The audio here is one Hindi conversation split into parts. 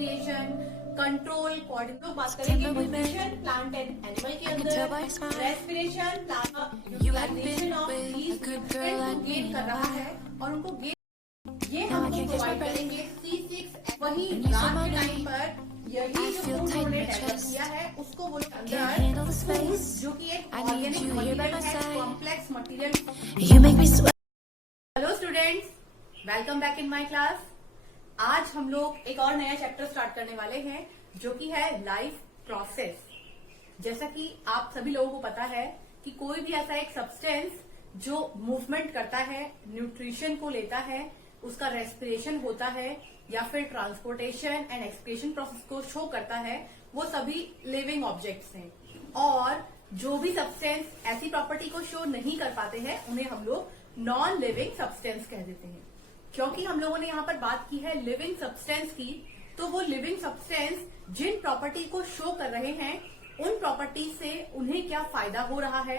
Excretion, control, coordination. तो बात करेंगे न्यूट्रिशन प्लांट एंड एनिमल के अंदर, respiration, utilization of these nutrients gain कर रहा है और उनको गेन ये हम प्रोवाइड करेंगे C6। वही रात के टाइम पर यही जो फूड उन्होंने डेवलप किया है उसको वो अंदर फूड जो कि एक ऑर्गेनिक मटेरियल है, complex material. Hello students, welcome back in my class. आज हम लोग एक और नया चैप्टर स्टार्ट करने वाले हैं जो कि है लाइफ प्रोसेस। जैसा कि आप सभी लोगों को पता है कि कोई भी ऐसा एक सब्सटेंस जो मूवमेंट करता है, न्यूट्रिशन को लेता है, उसका रेस्पिरेशन होता है या फिर ट्रांसपोर्टेशन एंड एक्सक्रीशन प्रोसेस को शो करता है, वो सभी लिविंग ऑब्जेक्ट्स हैं। और जो भी सब्सटेंस ऐसी प्रॉपर्टी को शो नहीं कर पाते हैं उन्हें हम लोग नॉन लिविंग सब्सटेंस कह देते हैं। क्योंकि हम लोगों ने यहाँ पर बात की है लिविंग सब्सटेंस की, तो वो लिविंग सब्सटेंस जिन प्रॉपर्टी को शो कर रहे हैं उन प्रॉपर्टी से उन्हें क्या फायदा हो रहा है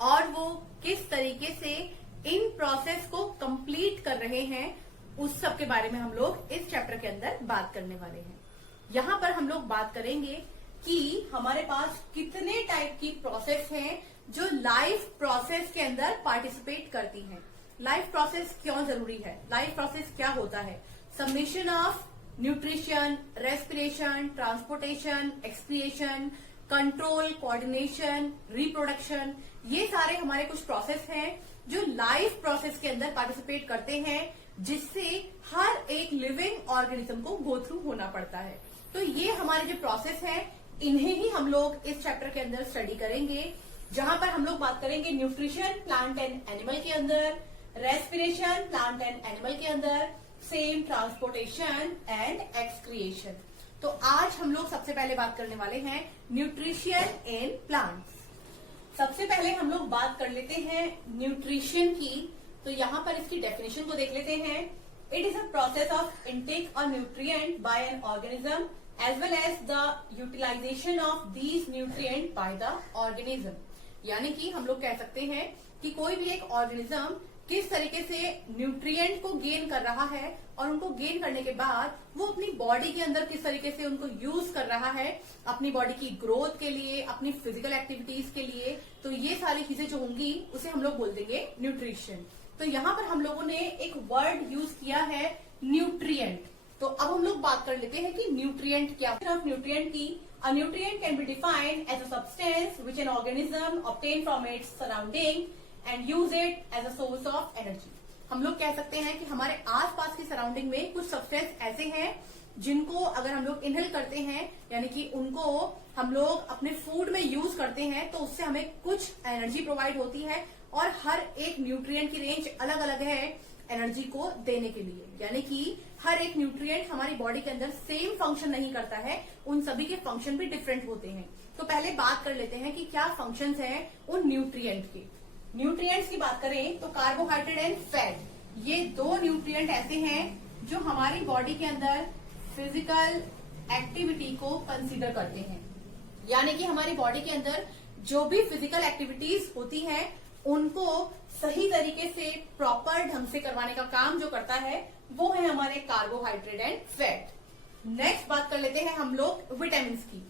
और वो किस तरीके से इन प्रोसेस को कंप्लीट कर रहे हैं, उस सब के बारे में हम लोग इस चैप्टर के अंदर बात करने वाले हैं। यहाँ पर हम लोग बात करेंगे कि हमारे पास कितने टाइप की प्रोसेस हैं जो लाइफ प्रोसेस के अंदर पार्टिसिपेट करती हैं। लाइफ प्रोसेस क्यों जरूरी है, लाइफ प्रोसेस क्या होता है? Submission of nutrition, respiration, transportation, excretion, control, coordination, reproduction, ये सारे हमारे कुछ प्रोसेस हैं जो लाइफ प्रोसेस के अंदर पार्टिसिपेट करते हैं, जिससे हर एक लिविंग ऑर्गेनिज्म को गो थ्रू होना पड़ता है। तो ये हमारे जो प्रोसेस है इन्हें ही हम लोग इस चैप्टर के अंदर स्टडी करेंगे, जहां पर हम लोग बात करेंगे न्यूट्रिशन प्लांट एंड एनिमल के अंदर, रेस्पिरेशन प्लांट एंड एनिमल के अंदर, सेम ट्रांसपोर्टेशन एंड एक्सक्रिएशन। तो आज हम लोग सबसे पहले बात करने वाले हैं न्यूट्रिशन इन प्लांट्स। सबसे पहले हम लोग बात कर लेते हैं न्यूट्रिशन की। तो यहाँ पर इसकी डेफिनेशन को देख लेते हैं। It is a process of intake of nutrient by an organism as well as the utilization of these nutrient by the organism. यानी कि हम लोग कह सकते हैं कि कोई भी एक ऑर्गेनिज्म किस तरीके से न्यूट्रिएंट को गेन कर रहा है और उनको गेन करने के बाद वो अपनी बॉडी के अंदर किस तरीके से उनको यूज कर रहा है अपनी बॉडी की ग्रोथ के लिए, अपनी फिजिकल एक्टिविटीज के लिए। तो ये सारी चीजें जो होंगी उसे हम लोग बोल देंगे न्यूट्रिशन। तो यहाँ पर हम लोगों ने एक वर्ड यूज किया है न्यूट्रिएंट। तो अब हम लोग बात कर लेते हैं कि न्यूट्रिएंट क्या है। न्यूट्रिएंट की A nutrient can be defined as a substance which an organism obtain from its surrounding and use it as a source of energy। हम लोग कह सकते हैं कि हमारे आसपास की सराउंडिंग में कुछ सब्सटेंस ऐसे हैं जिनको अगर हम लोग इनहेल करते हैं, यानी कि उनको हम लोग अपने फूड में यूज करते हैं, तो उससे हमें कुछ एनर्जी प्रोवाइड होती है। और हर एक न्यूट्रिएंट की रेंज अलग अलग है एनर्जी को देने के लिए। यानी कि हर एक न्यूट्रिएंट हमारी बॉडी के अंदर सेम फंक्शन नहीं करता है, उन सभी के फंक्शन भी डिफरेंट होते हैं। तो पहले बात कर लेते हैं कि क्या फंक्शंस हैं उन न्यूट्रिएंट के। न्यूट्रिएंट्स की बात करें तो कार्बोहाइड्रेट एंड फैट, ये दो न्यूट्रिएंट ऐसे हैं जो हमारी बॉडी के अंदर फिजिकल एक्टिविटी को कंसीडर करते हैं। यानी कि हमारी बॉडी के अंदर जो भी फिजिकल एक्टिविटीज होती हैं उनको सही तरीके से प्रॉपर ढंग से करवाने का काम जो करता है वो है हमारे कार्बोहाइड्रेट एंड फैट। नेक्स्ट बात कर लेते हैं हम लोग विटामिन की।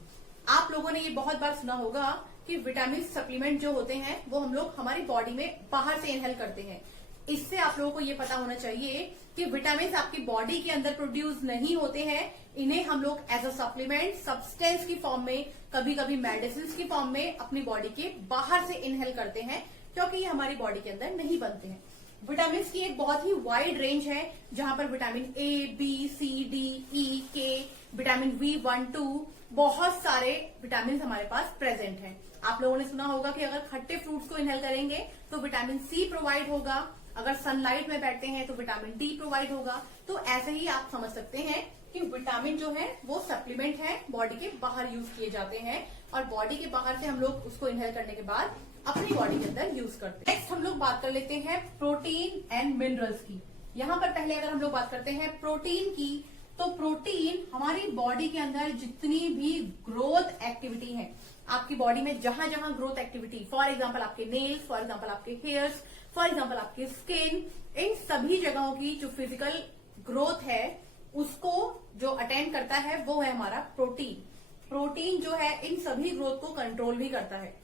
आप लोगों ने ये बहुत बार सुना होगा कि विटामिन सप्लीमेंट जो होते हैं वो हम लोग हमारी बॉडी में बाहर से इनहेल करते हैं। इससे आप लोगों को ये पता होना चाहिए कि विटामिन आपकी बॉडी के अंदर प्रोड्यूस नहीं होते हैं, इन्हें हम लोग एज अ सप्लीमेंट सब्सटेंस की फॉर्म में, कभी कभी मेडिसिन की फॉर्म में अपनी बॉडी के बाहर से इनहेल करते हैं, क्योंकि ये हमारी बॉडी के अंदर नहीं बनते हैं। विटामिन की एक बहुत ही वाइड रेंज है, जहां पर vitamin A, B, C, D, E, K, vitamin B1, 2, बहुत सारे विटामिन हमारे पास प्रेजेंट हैं। आप लोगों ने सुना होगा कि अगर खट्टे फ्रूट्स को इनहेल करेंगे तो विटामिन सी प्रोवाइड होगा, अगर सनलाइट में बैठते हैं तो विटामिन डी प्रोवाइड होगा। तो ऐसे ही आप समझ सकते हैं कि विटामिन जो है वो सप्लीमेंट है, बॉडी के बाहर यूज किए जाते हैं और बॉडी के बाहर से हम लोग उसको इनहेल करने के बाद अपनी बॉडी के अंदर यूज करते हैं। नेक्स्ट हम लोग बात कर लेते हैं प्रोटीन एंड मिनरल्स की। यहाँ पर पहले अगर हम लोग बात करते हैं प्रोटीन की, तो प्रोटीन हमारी बॉडी के अंदर जितनी भी ग्रोथ एक्टिविटी है, आपकी बॉडी में जहां जहां ग्रोथ एक्टिविटी, फॉर एग्जाम्पल आपके नेल्स, फॉर एग्जाम्पल आपके हेयर्स, फॉर एग्जाम्पल आपकी स्किन, इन सभी जगहों की जो फिजिकल ग्रोथ है उसको जो अटेंड करता है वो है हमारा प्रोटीन। प्रोटीन जो है इन सभी ग्रोथ को कंट्रोल भी करता है।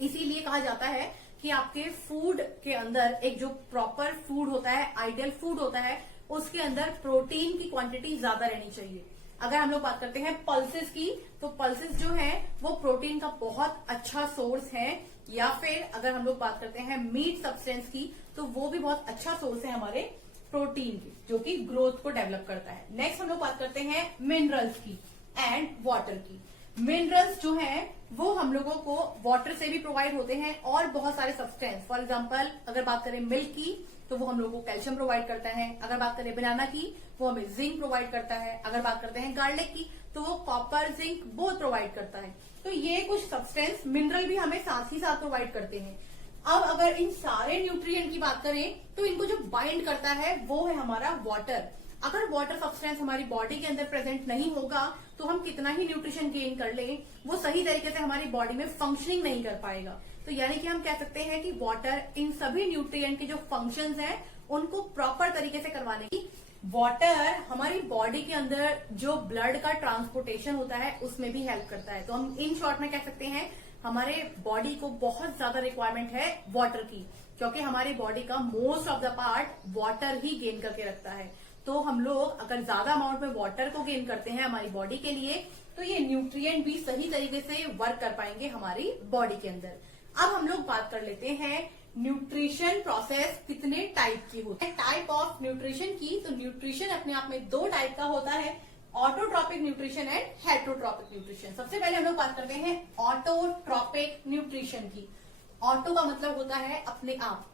इसीलिए कहा जाता है कि आपके फूड के अंदर एक जो प्रॉपर फूड होता है, आइडियल फूड होता है, उसके अंदर प्रोटीन की क्वांटिटी ज्यादा रहनी चाहिए। अगर हम लोग बात करते हैं पल्सेस की, तो पल्सेस जो है वो प्रोटीन का बहुत अच्छा सोर्स है। या फिर अगर हम लोग बात करते हैं मीट सब्सटेंस की, तो वो भी बहुत अच्छा सोर्स है हमारे प्रोटीन की, जो कि ग्रोथ को डेवलप करता है। नेक्स्ट हम लोग बात करते हैं मिनरल्स की एंड वाटर की। मिनरल्स जो है वो हम लोगों को वाटर से भी प्रोवाइड होते हैं और बहुत सारे सब्सटेंस, फॉर एग्जांपल अगर बात करें मिल्क की तो वो हम लोगों को कैल्शियम प्रोवाइड करता है। अगर बात करें बनाना की वो हमें जिंक प्रोवाइड करता है। अगर बात करते हैं गार्लिक की तो वो कॉपर जिंक बोथ प्रोवाइड करता है। तो ये कुछ सब्सटेंस मिनरल भी हमें साथ ही साथ प्रोवाइड करते हैं। अब अगर इन सारे न्यूट्रिएंट की बात करें तो इनको जो बाइंड करता है वो है हमारा वाटर। अगर वाटर सब्सटेंस हमारी बॉडी के अंदर प्रेजेंट नहीं होगा तो हम कितना ही न्यूट्रिशन गेन कर लें, वो सही तरीके से हमारी बॉडी में फंक्शनिंग नहीं कर पाएगा। तो यानी कि हम कह सकते हैं कि वाटर इन सभी न्यूट्रिएंट के जो फंक्शंस हैं उनको प्रॉपर तरीके से करवाने की, वाटर हमारी बॉडी के अंदर जो ब्लड का ट्रांसपोर्टेशन होता है उसमें भी हेल्प करता है। तो हम इन शॉर्ट में कह सकते हैं हमारे बॉडी को बहुत ज्यादा रिक्वायरमेंट है वाटर की, क्योंकि हमारी बॉडी का most of the part water he gain करके रखता है। तो हम लोग अगर ज्यादा अमाउंट में वाटर को गेन करते हैं हमारी बॉडी के लिए, तो ये न्यूट्रिएंट भी सही तरीके से वर्क कर पाएंगे हमारी बॉडी के अंदर। अब हम लोग बात कर लेते हैं न्यूट्रिशन प्रोसेस कितने टाइप की होती है, टाइप ऑफ न्यूट्रिशन की। तो न्यूट्रिशन अपने आप में दो टाइप का होता है, autotrophic nutrition and heterotrophic nutrition. सबसे पहले हम लोग बात करते हैं ऑटोट्रॉपिक न्यूट्रिशन की। ऑटो का मतलब होता है अपने आप,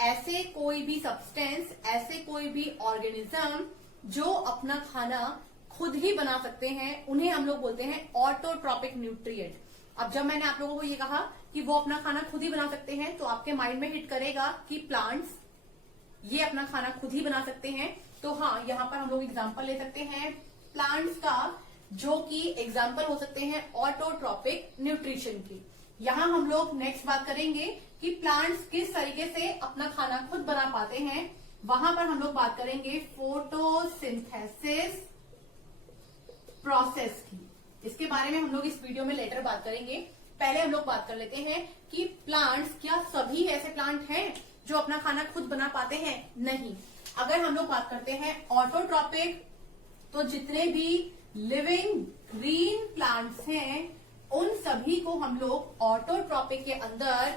ऐसे कोई भी सब्सटेंस, ऐसे कोई भी ऑर्गेनिज्म जो अपना खाना खुद ही बना सकते हैं, उन्हें हम लोग बोलते हैं ऑटोट्रॉपिक न्यूट्रिएंट। अब जब मैंने आप लोगों को ये कहा कि वो अपना खाना खुद ही बना सकते हैं, तो आपके माइंड में हिट करेगा कि प्लांट्स ये अपना खाना खुद ही बना सकते हैं। तो हाँ, यहाँ पर हम लोग एग्जाम्पल ले सकते हैं प्लांट्स का, जो कि एग्जाम्पल हो सकते हैं ऑटोट्रॉपिक न्यूट्रिशन की। यहाँ हम लोग नेक्स्ट बात करेंगे कि प्लांट्स किस तरीके से अपना खाना खुद बना पाते हैं। वहां पर हम लोग बात करेंगे फोटोसिंथेसिस प्रोसेस की। इसके बारे में हम लोग इस वीडियो में लेटर बात करेंगे। पहले हम लोग बात कर लेते हैं कि प्लांट्स, क्या सभी ऐसे प्लांट हैं जो अपना खाना खुद बना पाते हैं? नहीं। अगर हम लोग बात करते हैं ऑटोट्रॉपिक, तो जितने भी लिविंग ग्रीन प्लांट्स हैं उन सभी को हम लोग ऑटोट्रॉपिक के अंदर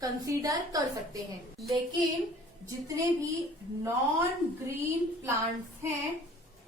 कंसीडर कर सकते हैं। लेकिन जितने भी नॉन ग्रीन प्लांट्स हैं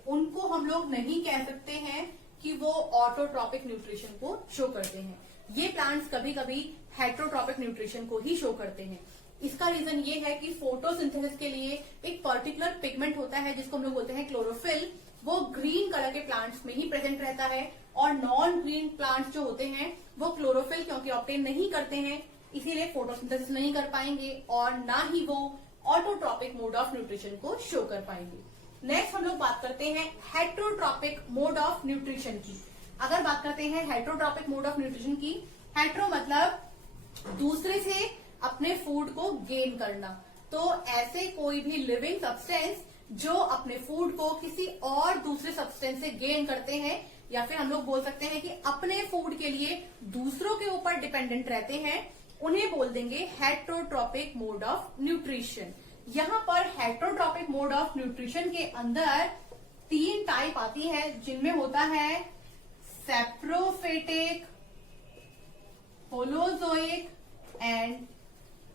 उनको हम लोग नहीं कह सकते हैं कि वो ऑटोट्रॉपिक न्यूट्रिशन को शो करते हैं। ये प्लांट्स कभी कभी हेटरोट्रॉपिक न्यूट्रिशन को ही शो करते हैं। इसका रीजन ये है कि फोटोसिंथेसिस के लिए एक पर्टिकुलर पिगमेंट होता है जिसको हम लोग बोलते हैं क्लोरोफिल, वो ग्रीन कलर के प्लांट्स में ही प्रेजेंट रहता है। और नॉन ग्रीन प्लांट्स जो होते हैं वो क्लोरोफिल क्योंकि ऑब्टेन नहीं करते हैं, इसीलिए फोटोसिंथेसिस नहीं कर पाएंगे और ना ही वो ऑटोट्रॉपिक मोड ऑफ न्यूट्रिशन को शो कर पाएंगे। नेक्स्ट हम लोग बात करते हैं हेटरोट्रॉपिक मोड ऑफ न्यूट्रिशन की। अगर बात करते हैं हेटरोट्रॉपिक मोड ऑफ न्यूट्रिशन की, हेटरो मतलब दूसरे से अपने फूड को गेन करना। तो ऐसे कोई भी लिविंग सब्सटेंस जो अपने फूड को किसी और दूसरे सब्सटेंस से गेन करते हैं, या फिर हम लोग बोल सकते हैं कि अपने फूड के लिए दूसरों के ऊपर डिपेंडेंट रहते हैं, उन्हें बोल देंगे हेटरोट्रॉपिक मोड ऑफ न्यूट्रिशन। यहाँ पर हेटरोट्रॉपिक मोड ऑफ न्यूट्रिशन के अंदर 3 टाइप आती है, जिनमें होता है saprophytic, holozoic and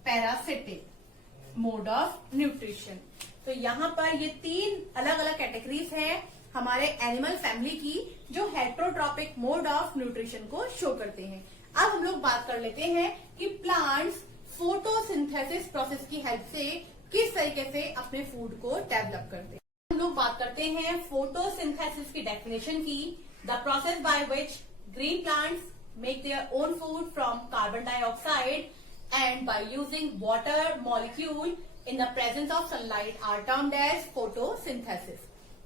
parasitic mode of nutrition. तो यहाँ पर ये 3 अलग अलग कैटेगरीज हैं हमारे एनिमल फैमिली की, जो हेटरोट्रॉपिक मोड ऑफ न्यूट्रिशन को शो करते हैं। अब हम लोग बात कर लेते हैं कि प्लांट्स फोटोसिंथेसिस प्रोसेस की हेल्प से किस तरीके से अपने फूड को डेवलप करते हैं। हम लोग बात करते हैं फोटोसिंथेसिस की डेफिनेशन की, the process by which green plants make their own food from carbon dioxide and by using water molecule in the presence of sunlight are termed as photosynthesis.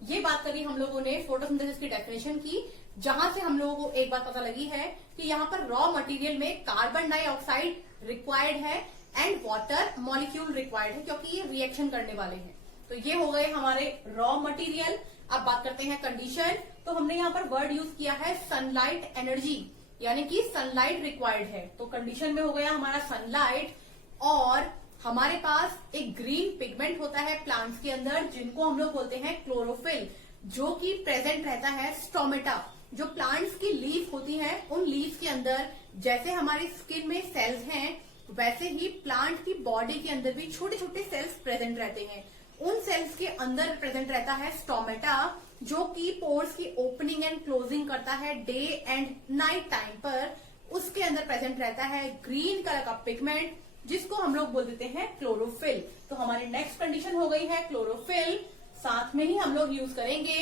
ये बात करी हम लोगों ने फोटोसिंथेसिस की डेफिनेशन की, जहां से हम लोगों को एक बात पता लगी है कि यहाँ पर रॉ मटेरियल में कार्बन डाइऑक्साइड रिक्वायर्ड है एंड वाटर मॉलिक्यूल रिक्वायर्ड है, क्योंकि ये रिएक्शन करने वाले हैं। तो ये हो गए हमारे रॉ मटेरियल। अब बात करते हैं कंडीशन। तो हमने यहाँ पर वर्ड यूज किया है सनलाइट एनर्जी, यानी कि सनलाइट रिक्वायर्ड है। तो कंडीशन में हो गया हमारा सनलाइट, और हमारे पास एक ग्रीन पिगमेंट होता है प्लांट्स के अंदर जिनको हम लोग बोलते हैं क्लोरोफिल, जो कि प्रेजेंट रहता है स्टोमेटा। जो प्लांट्स की लीफ होती है उन लीफ के अंदर जैसे हमारी स्किन में सेल्स हैं, वैसे ही प्लांट की बॉडी के अंदर भी छोटे छोटे सेल्स प्रेजेंट रहते हैं। उन सेल्स के अंदर प्रेजेंट रहता है स्टोमेटा, जो कि पोर्स की ओपनिंग एंड क्लोजिंग करता है डे एंड नाइट टाइम पर। उसके अंदर प्रेजेंट रहता है ग्रीन कलर का पिगमेंट जिसको हम लोग बोल देते हैं क्लोरोफिल। तो हमारी नेक्स्ट कंडीशन हो गई है क्लोरोफिल। साथ में ही हम लोग यूज करेंगे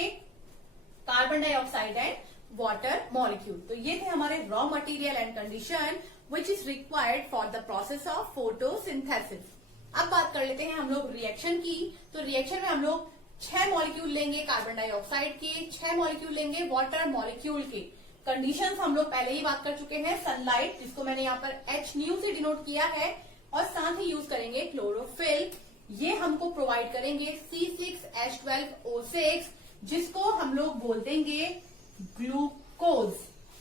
carbon dioxide and water molecule. तो ये थे हमारे raw material and condition which is required for the process of photosynthesis. अब बात कर लेते हैं हम लोग रिएक्शन की। तो रिएक्शन में हम लोग 6 मॉलिक्यूल लेंगे कार्बन डाइऑक्साइड के, 6 मॉलिक्यूल लेंगे वाटर मॉलिक्यूल के। कंडीशंस हम लोग पहले ही बात कर चुके हैं, सनलाइट जिसको मैंने यहाँ पर HNu से डिनोट किया है, और साथ ही यूज करेंगे क्लोरोफिल। ये हमको प्रोवाइड करेंगे C6H12O6 जिसको हम लोग बोल देंगे ग्लूकोज,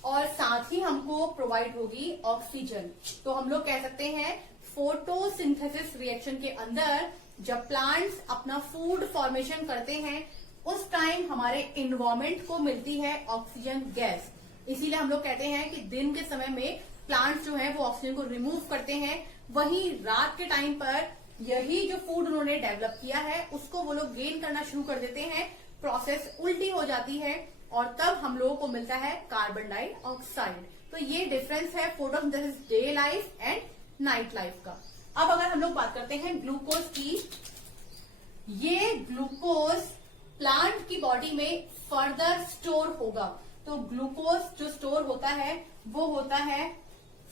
और साथ ही हमको प्रोवाइड होगी ऑक्सीजन। तो हम लोग कह सकते हैं फोटोसिंथेसिस रिएक्शन के अंदर जब प्लांट्स अपना फूड फॉर्मेशन करते हैं उस टाइम हमारे इन्वायरमेंट को मिलती है ऑक्सीजन गैस। इसीलिए हम लोग कहते हैं कि दिन के समय में प्लांट्स जो है वो ऑक्सीजन को रिमूव करते हैं, वहीं रात के टाइम पर यही जो फूड उन्होंने डेवलप किया है उसको वो लोग गेन करना शुरू कर देते हैं, प्रोसेस उल्टी हो जाती है और तब हम लोगों को मिलता है कार्बन डाइऑक्साइड। तो ये डिफरेंस है photosynthesis day life and night life का। अब अगर हम लोग बात करते हैं ग्लूकोज की, ये ग्लूकोज प्लांट की बॉडी में फर्दर स्टोर होगा। तो ग्लूकोज जो स्टोर होता है वो होता है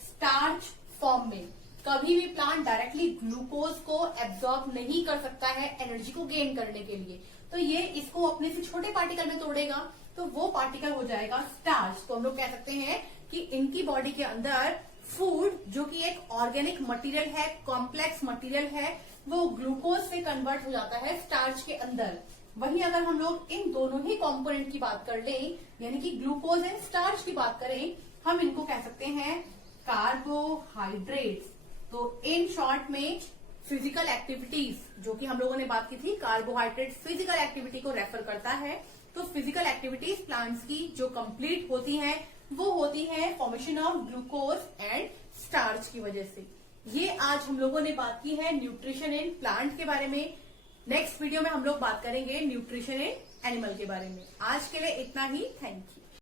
स्टार्च फॉर्म में। कभी भी प्लांट डायरेक्टली ग्लूकोज को एब्जॉर्ब नहीं कर सकता है एनर्जी को गेन करने के लिए। तो ये इसको अपने से छोटे पार्टिकल में तोड़ेगा तो वो पार्टिकल हो जाएगा स्टार्च। तो हम लोग कह सकते हैं कि इनकी बॉडी के अंदर फूड जो कि एक ऑर्गेनिक मटेरियल है, कॉम्प्लेक्स मटेरियल है, वो ग्लूकोज से कन्वर्ट हो जाता है स्टार्च के अंदर। वहीं अगर हम लोग इन दोनों ही कंपोनेंट की बात कर लें, यानी कि ग्लूकोज एंड स्टार्च की बात करें, हम इनको कह सकते हैं कार्बोहाइड्रेट्स। तो इन शॉर्ट में फिजिकल एक्टिविटीज जो कि हम लोगों ने बात की थी, कार्बोहाइड्रेट फिजिकल एक्टिविटी को रेफर करता है। तो फिजिकल एक्टिविटीज प्लांट्स की जो कंप्लीट होती हैं वो होती है formation of glucose and starch की वजह से। ये आज हम लोगों ने बात की है न्यूट्रिशन इन प्लांट के बारे में। नेक्स्ट वीडियो में हम लोग बात करेंगे न्यूट्रिशन इन एनिमल के बारे में। आज के लिए इतना ही, थैंक यू।